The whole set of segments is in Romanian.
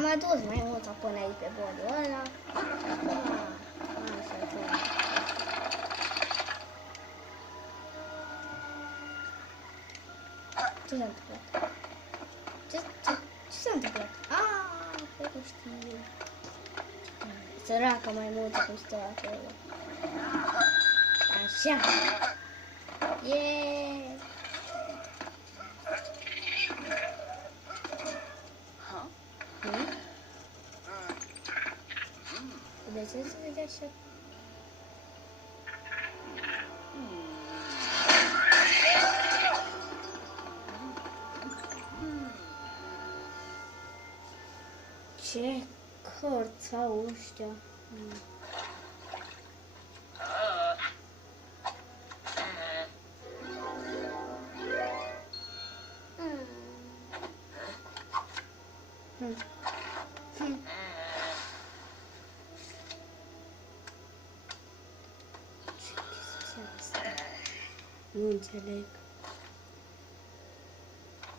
am adus mai mult până aici pe podul ăla. Ce s-a întâmplat? Ce s-a întâmplat? Cred că știu. Săraca mai mult cum stă acolo. Așa. Yeah. De ce se vede așa? Ce cărți au ăștia? Nu înțeleg.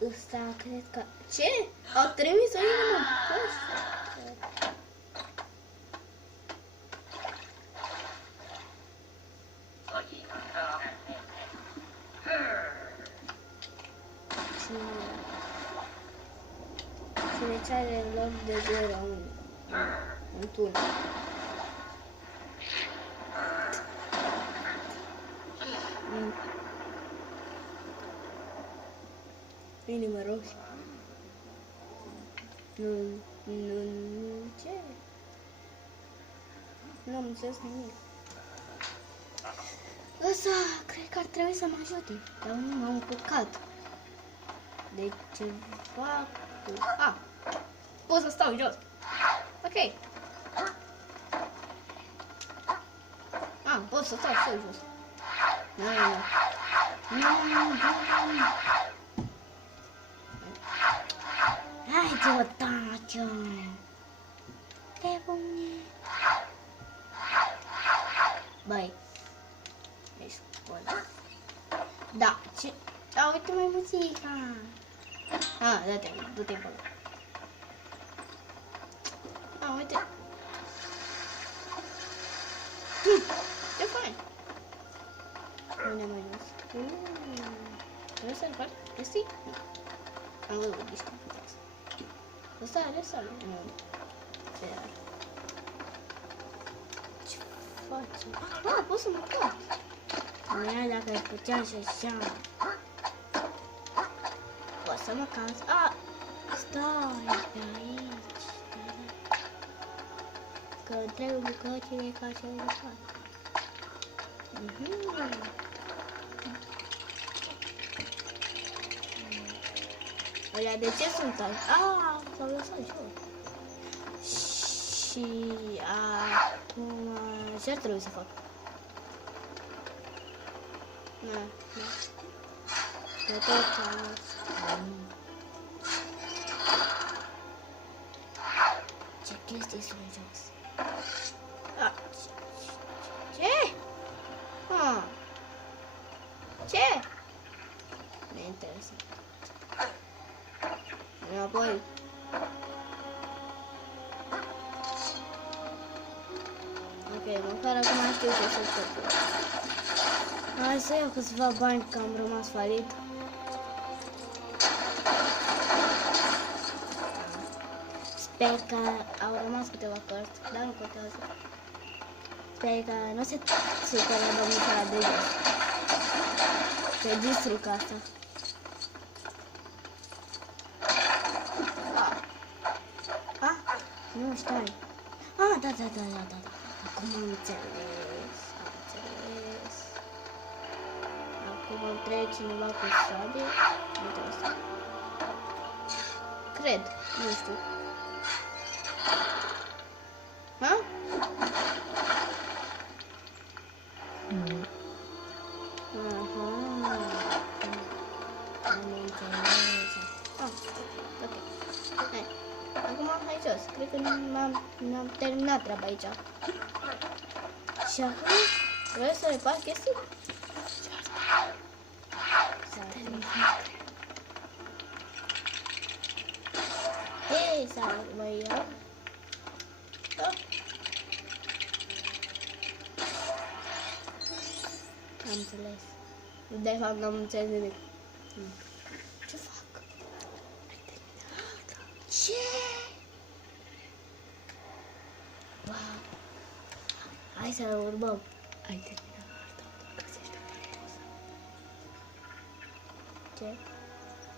Ăsta cred că... Ce? Au trimis o inimă poștă. Cine ce are în loc de gură un tunel. Inimă roșie. Ce? Nu am înțeles nimic. Ăsta, cred că ar trebui să mă ajute, dar nu m-am încurcat. De ceva... pot să stau jos. Ok. Pot să stau și jos. Hai, tacio! Pe bune! Băi! Ești scol. Da, ce? Uite mai muzica! Du-te acolo. Uite! Ce faci? Unde mai jos? Trebuie să-l faci? Este? Am văzut niște. Ăsta are sau nu? Ce are? Ce faci? Pot să mă pot! Mea, dacă îi puteam și așa. Pot să mă caz. Stai pe aici. Că trebuie bucățile ca și-au jucat. Alea, de ce sunt aici? S-au lăsat jos. Și acum ce ar trebui să fac? Ce chestii sunt jos? Ce? Ce? Neinteresant. Înapoi. Ok, măcar acum știu ce să fac. Hai să iau câțiva bani că am rămas falit. Sper că au rămas câteva cărți, dar nu contează. Sper că nu se supără domnișoara de jos. Pe district asta. Nu, stai. Da. Acum am înțeles. Acum îmi trece cineva cu sabie. Uite asta. Cred, nu știu. Cred că mi-am terminat treaba aici. Și acum vreau să repar chestii? Să mă iau. Am înțeles. De fapt, n-am înțeles nimic. Ce fac? Ce? Wow. Hai să urmăm. Ai terminat harta, găsește Tartosa. Ce?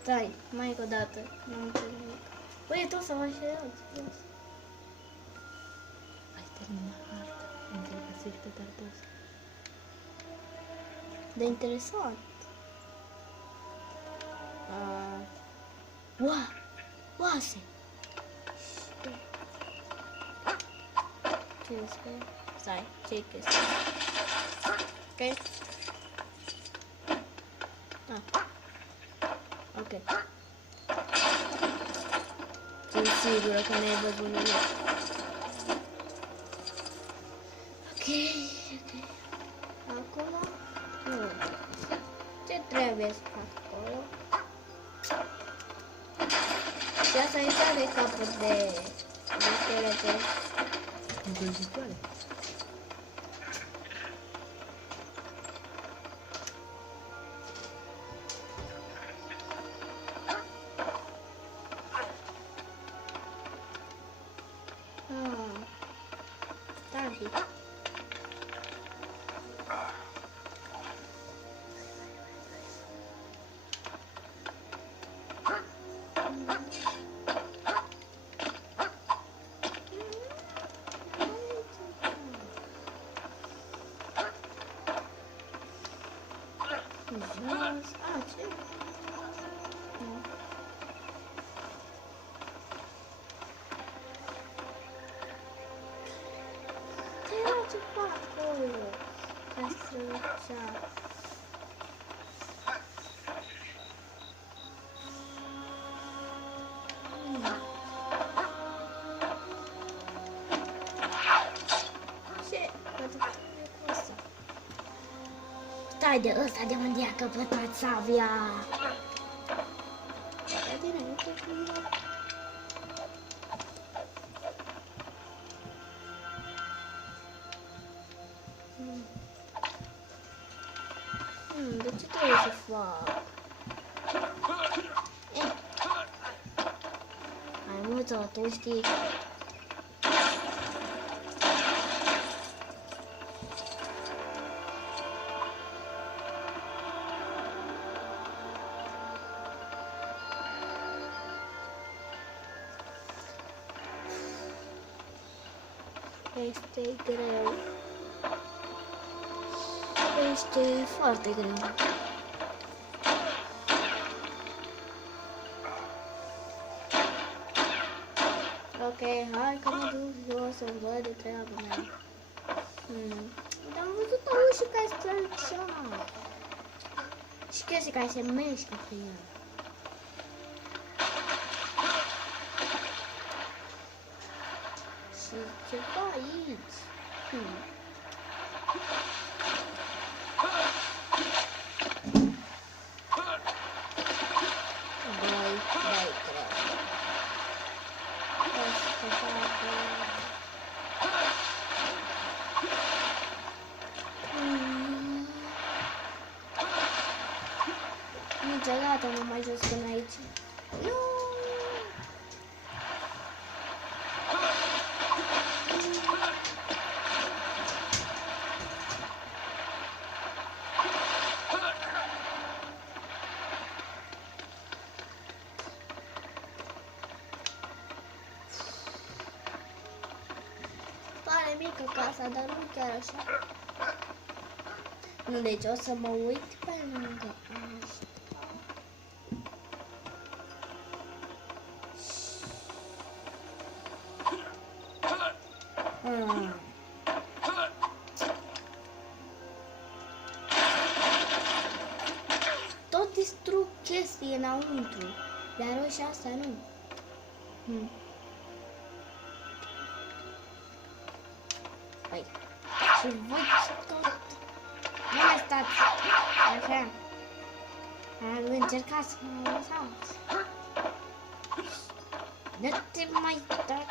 Stai, mai încă o dată. Nu am înțeles nimic. Păi, tu să mă așeați. Ai terminat harta, unde găsești pe Tartosa. De interesant. Oase. Ce este? Stai, ce chestia? Ok. Ok. Sunt sigură că n-ai văzut nimic. Ok. Acum? Nu. Ce trebuie să fac acolo? Și asta e tare capăt de schelete. Îngrozitoare. Stai. Ce? Ce fac acolo? Ca strălucea. Ce? Stai de ăsta de unde a căpătat sabia. Stai de înainte cum e. De ce trebuie să fac? Mai mult, tu știi. Este greu. Este foarte greu. Ok, hai că mă duc eu să văd de treaba mea. Dar am văzut o ușă care strălucea. Și chestii care se meșcă pe ea. Și ceva aici. Dai, cred. Niciodată nu mai jos până aici. Nu! Pare mică casa, dar nu chiar așa. Nu, deci o să mă uit pe lângă asta. Tot distrug chestii înăuntru, dar și asta nu. Păi, și voi tot. Nu mai stați. Așa. Am încercat să mă lăsați. Nu te mai da.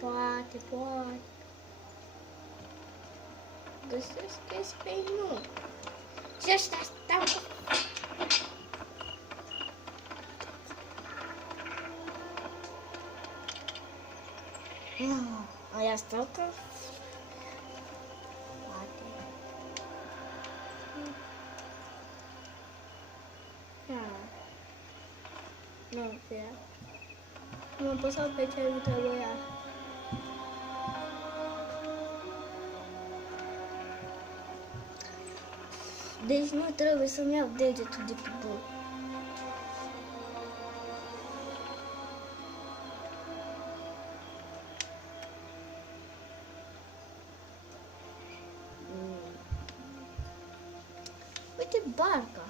Poate. Găsesc pe nu. Și ăștia stau. Aia stau că... Poate. Nu, fie. M-am păsat pe cel dintre voi. Deci nu trebuie să-mi iau degetul de pe bol. Uite barca.